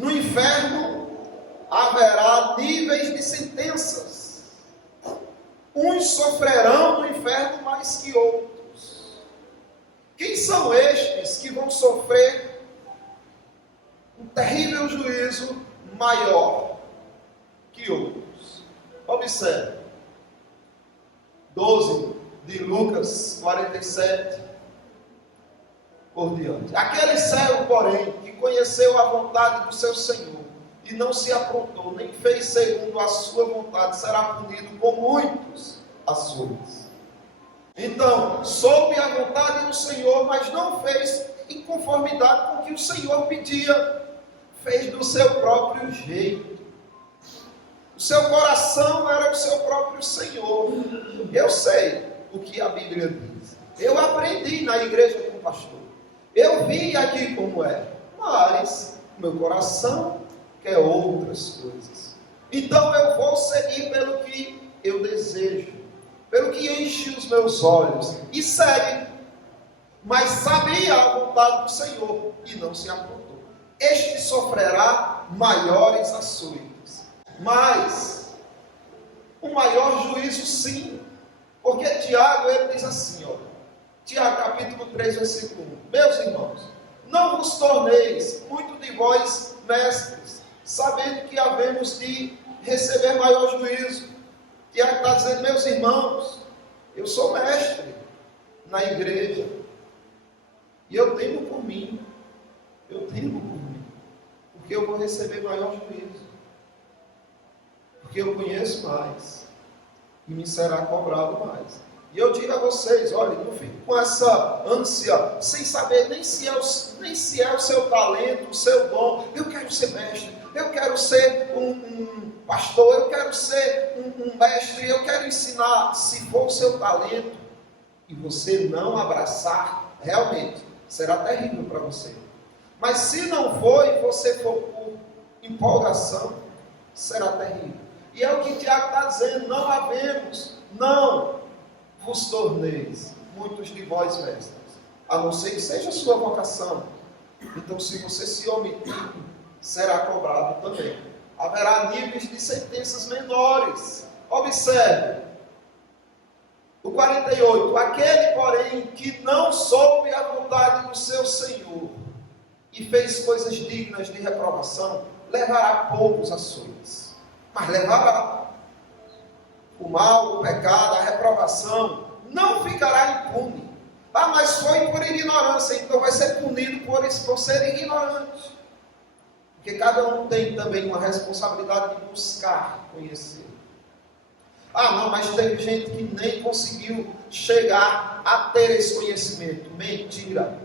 No inferno haverá níveis de sentenças. Uns sofrerão no inferno mais que outros. Quem são estes que vão sofrer um terrível juízo maior que outros? Observe. 12 de Lucas 47 por diante. Aquele servo, porém, que conheceu a vontade do seu Senhor e não se aprontou, nem fez segundo a sua vontade, será punido com muitos açoites. Então, soube a vontade do Senhor, mas não fez em conformidade com o que o Senhor pedia, fez do seu próprio jeito. O seu coração era o seu próprio Senhor. Eu sei o que a Bíblia diz. Eu aprendi na igreja com o pastor. Eu vi aqui como é. Mas meu coração quer outras coisas. Então eu vou seguir pelo que eu desejo, pelo que enche os meus olhos. E segue. Mas sabia a vontade do Senhor e não se apontou. Este sofrerá maiores açoites. Mas o maior juízo, sim. Porque Tiago, ele diz assim, ó. Tiago, capítulo 3, versículo 1. Meus irmãos, não vos torneis muito de vós mestres, sabendo que havemos de receber maior juízo. Tiago está dizendo, meus irmãos, eu sou mestre na igreja. E eu temo por mim. Porque eu vou receber maior juízo. Porque eu conheço mais. E me será cobrado mais. E eu digo a vocês, olha, não fique com essa ânsia, sem saber nem se é o seu talento, o seu dom. Eu quero ser mestre, eu quero ser um pastor, eu quero ser um mestre, eu quero ensinar. Se for o seu talento, e você não abraçar, realmente, será terrível para você. Mas se não for, e você for por empolgação, será terrível. E é o que Tiago está dizendo, não vos torneis muitos de vós mestres, a não ser que seja a sua vocação. Então, se você se omitir, será cobrado também. Haverá níveis de sentenças menores. Observe, o 48, aquele, porém, que não soube a vontade do seu Senhor e fez coisas dignas de reprovação, levará poucos açoites, mas levará. O mal, o pecado, a reprovação não ficará impune. Ah, mas foi por ignorância, então vai ser punido por ser ignorante. Porque cada um tem também uma responsabilidade de buscar conhecer. Ah, não, mas tem gente que nem conseguiu chegar a ter esse conhecimento. Mentira.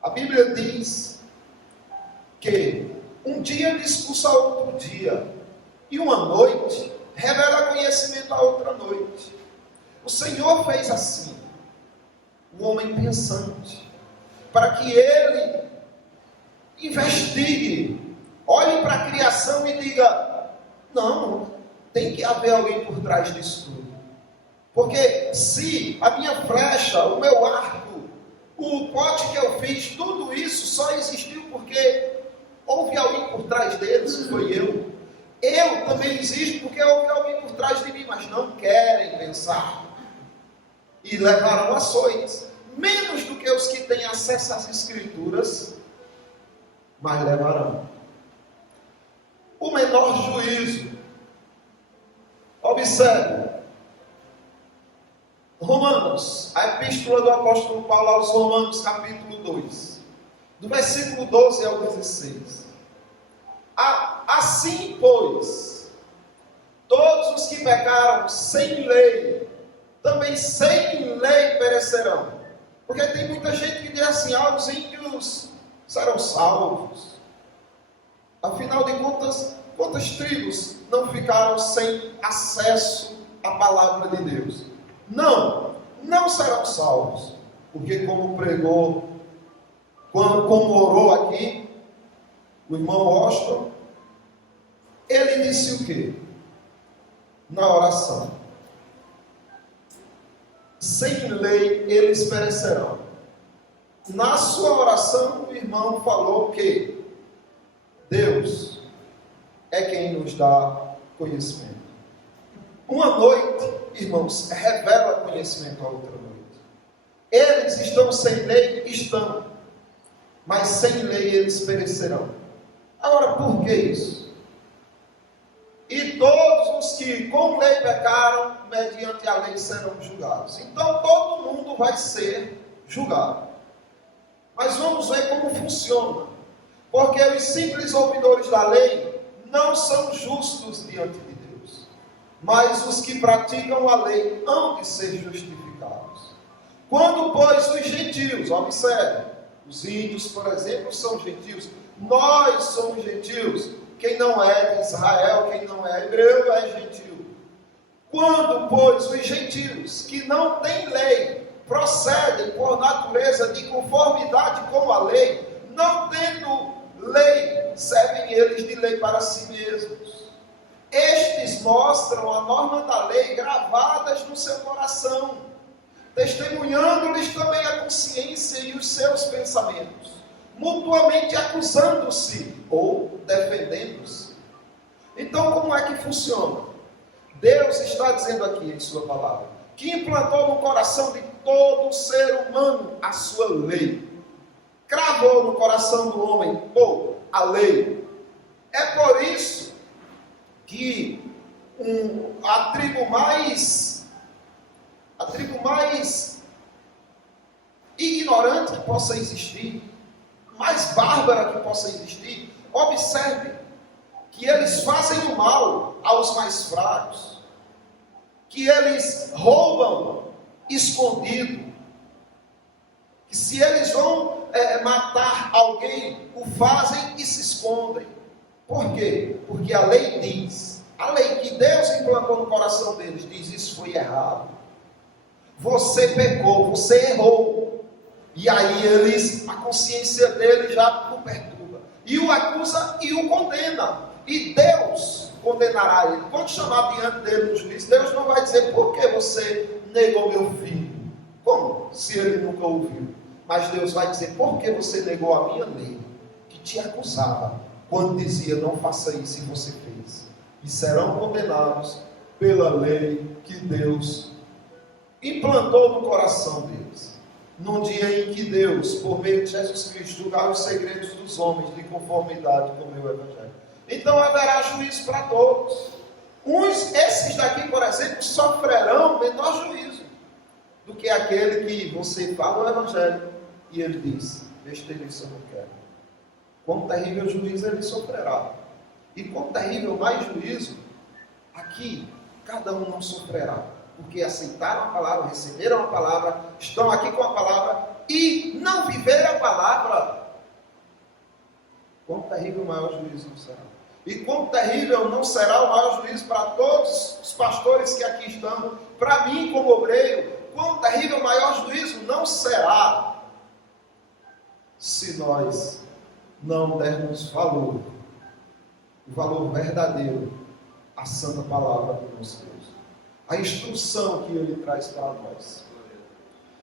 A Bíblia diz que um dia discursa a outro dia, e uma noite revela conhecimento a outra noite. O Senhor fez assim, o homem pensante, para que ele investigue, olhe para a criação e diga, não, tem que haver alguém por trás disso tudo. Porque se a minha flecha, o meu arco, o pote que eu fiz, tudo isso só existiu porque houve alguém por trás deles, que foi eu. Eu também existo porque houve alguém por trás de mim, mas não querem pensar. E levarão açoites, menos do que os que têm acesso às Escrituras, mas levarão. O menor juízo. Observe. Romanos, a epístola do apóstolo Paulo aos Romanos, capítulo 2, do versículo 12 ao 16. Assim, pois, todos os que pecaram sem lei, também sem lei perecerão. Porque tem muita gente que diz assim, os ímpios serão salvos. Afinal de contas, quantas tribos não ficaram sem acesso à palavra de Deus? Não serão salvos. Porque como pregou, como orou aqui, o irmão Washington, ele disse o quê? Na oração. Sem lei eles perecerão. Na sua oração, o irmão falou que Deus é quem nos dá conhecimento. Uma noite, irmãos, revela conhecimento a outra noite. Eles estão sem lei? Estão. Mas sem lei eles perecerão. Agora, por que isso? E todos os que com lei pecaram, mediante a lei serão julgados. Então todo mundo vai ser julgado. Mas vamos ver como funciona. Porque os simples ouvidores da lei não são justos diante de Deus. Mas os que praticam a lei hão de ser justificados. Quando, pois, os gentios, observe, os índios, por exemplo, são gentios. Nós somos gentios. Quem não é de Israel, quem não é hebreu, é gentil. Quando, pois, os gentios que não têm lei procedem por natureza de conformidade com a lei, não tendo lei, servem eles de lei para si mesmos. Estes mostram a norma da lei gravadas no seu coração, testemunhando-lhes também a consciência e os seus pensamentos, mutuamente acusando-se ou defendendo-se. Então, como é que funciona? Deus está dizendo aqui em sua palavra, que implantou no coração de todo ser humano a sua lei. Cravou no coração do homem, ou a lei. É por isso que a tribo mais ignorante que possa existir, mais bárbara que possa existir, observe que eles fazem o mal aos mais fracos, que eles roubam escondido, que se eles vão matar alguém, o fazem e se escondem. Por quê? Porque a lei diz, a lei que Deus implantou no coração deles, diz: isso foi errado, você pecou, você errou. E aí a consciência dele já o perturba, e o acusa e o condena, e Deus condenará ele. Quando chamar diante dele no juízo, Deus não vai dizer: por que você negou meu filho? Como? Se ele nunca ouviu. Mas Deus vai dizer: por que você negou a minha lei, que te acusava, quando dizia: não faça isso, e você fez. E serão condenados pela lei que Deus implantou no coração deles. No dia em que Deus, por meio de Jesus Cristo, julgar os segredos dos homens de conformidade com o meu evangelho. Então haverá juízo para todos. Esses daqui, por exemplo, sofrerão menor juízo do que aquele que você fala o evangelho e ele diz: besteirice eu não quero. Quão terrível juízo ele sofrerá. E quão terrível mais juízo, aqui cada um não sofrerá, porque aceitaram a palavra, receberam a palavra, estão aqui com a palavra e não viveram a palavra. Quão terrível maior juízo não será. E quão terrível não será o maior juízo para todos os pastores que aqui estão, para mim como obreiro. Quão terrível maior juízo não será se nós não dermos valor, o valor verdadeiro à santa palavra do nosso Deus, a instrução que Ele traz para nós.